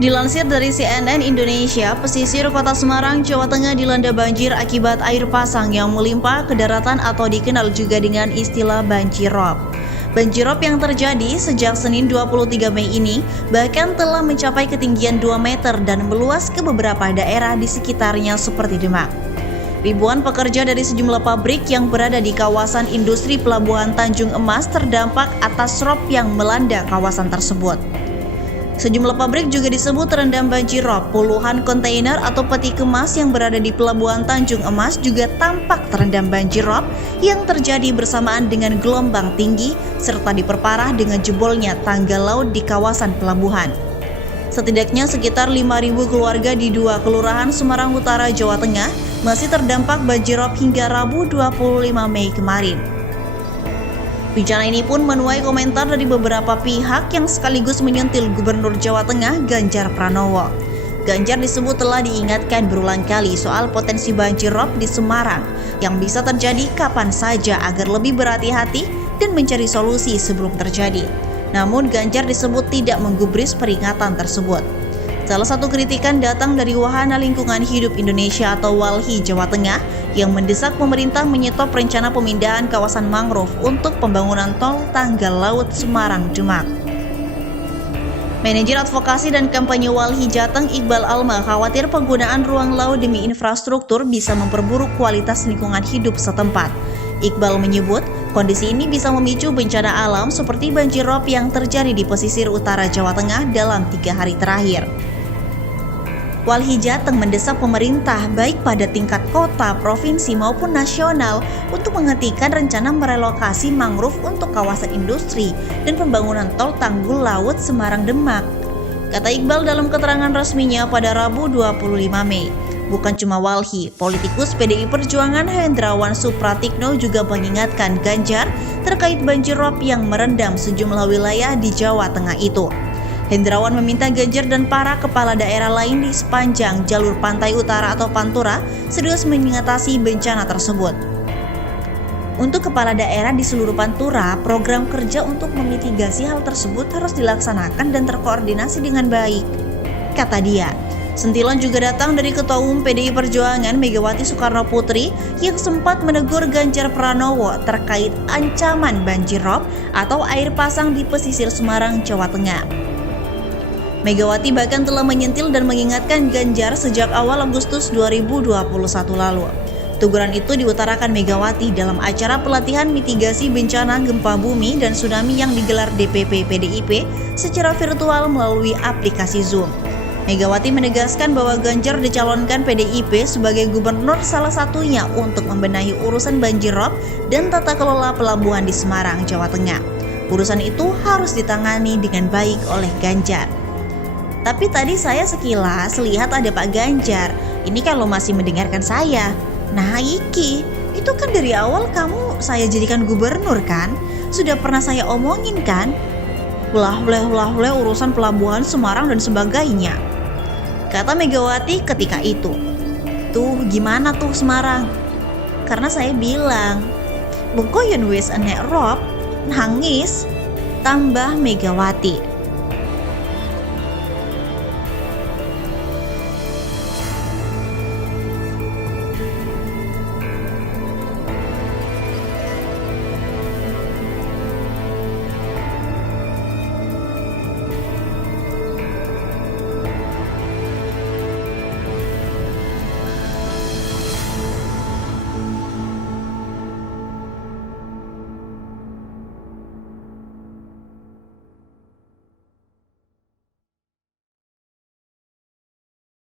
Dilansir dari CNN Indonesia, pesisir kota Semarang, Jawa Tengah dilanda banjir akibat air pasang yang melimpah ke daratan atau dikenal juga dengan istilah banjirop. Banjirop yang terjadi sejak Senin 23 Mei ini bahkan telah mencapai ketinggian 2 meter dan meluas ke beberapa daerah di sekitarnya seperti Demak. Ribuan pekerja dari sejumlah pabrik yang berada di kawasan industri Pelabuhan Tanjung Emas terdampak atas rop yang melanda kawasan tersebut. Sejumlah pabrik juga disebut terendam banjir rob. Puluhan kontainer atau peti kemas yang berada di Pelabuhan Tanjung Emas juga tampak terendam banjir rob yang terjadi bersamaan dengan gelombang tinggi serta diperparah dengan jebolnya tangga laut di kawasan pelabuhan. Setidaknya sekitar 5.000 keluarga di 2 kelurahan Semarang Utara, Jawa Tengah masih terdampak banjir rob hingga Rabu 25 Mei kemarin. Bencana ini pun menuai komentar dari beberapa pihak yang sekaligus menyentil Gubernur Jawa Tengah Ganjar Pranowo. Ganjar disebut telah diingatkan berulang kali soal potensi banjir rob di Semarang yang bisa terjadi kapan saja agar lebih berhati-hati dan mencari solusi sebelum terjadi. Namun Ganjar disebut tidak menggubris peringatan tersebut. Salah satu kritikan datang dari Wahana Lingkungan Hidup Indonesia atau WALHI Jawa Tengah yang mendesak pemerintah menyetop rencana pemindahan kawasan mangrove untuk pembangunan tol Tanggal Laut Semarang Demak. Manajer Advokasi dan Kampanye WALHI Jateng Iqbal Alma khawatir penggunaan ruang laut demi infrastruktur bisa memperburuk kualitas lingkungan hidup setempat. Iqbal menyebut kondisi ini bisa memicu bencana alam seperti banjir rob yang terjadi di pesisir utara Jawa Tengah dalam 3 hari terakhir. WALHI Jateng mendesak pemerintah baik pada tingkat kota, provinsi maupun nasional untuk menghentikan rencana merelokasi mangrove untuk kawasan industri dan pembangunan tol Tanggul Laut Semarang Demak. Kata Iqbal dalam keterangan resminya pada Rabu 25 Mei. Bukan cuma WALHI, politikus PDI Perjuangan Hendrawan Supratikno juga mengingatkan Ganjar terkait banjir rob yang merendam sejumlah wilayah di Jawa Tengah itu. Hendrawan meminta Ganjar dan para kepala daerah lain di sepanjang jalur pantai utara atau Pantura serius mengatasi bencana tersebut. Untuk kepala daerah di seluruh Pantura, program kerja untuk memitigasi hal tersebut harus dilaksanakan dan terkoordinasi dengan baik, kata dia. Sentilan juga datang dari Ketua Umum PDI Perjuangan Megawati Soekarno Putri yang sempat menegur Ganjar Pranowo terkait ancaman banjir rob atau air pasang di pesisir Semarang, Jawa Tengah. Megawati bahkan telah menyentil dan mengingatkan Ganjar sejak awal Agustus 2021 lalu. Teguran itu diutarakan Megawati dalam acara pelatihan mitigasi bencana gempa bumi dan tsunami yang digelar DPP PDIP secara virtual melalui aplikasi Zoom. Megawati menegaskan bahwa Ganjar dicalonkan PDIP sebagai gubernur salah satunya untuk membenahi urusan banjir rob dan tata kelola pelabuhan di Semarang, Jawa Tengah. Urusan itu harus ditangani dengan baik oleh Ganjar. Tapi tadi saya sekilas lihat ada Pak Ganjar. Ini kalau masih mendengarkan saya. Nah iki, itu kan dari awal kamu saya jadikan gubernur kan? Sudah pernah saya omongin kan? Ulah urusan pelabuhan Semarang dan sebagainya, kata Megawati ketika itu. Tuh gimana tuh Semarang? Karena saya bilang, bengko yen wis enek rob, nangis, tambah Megawati.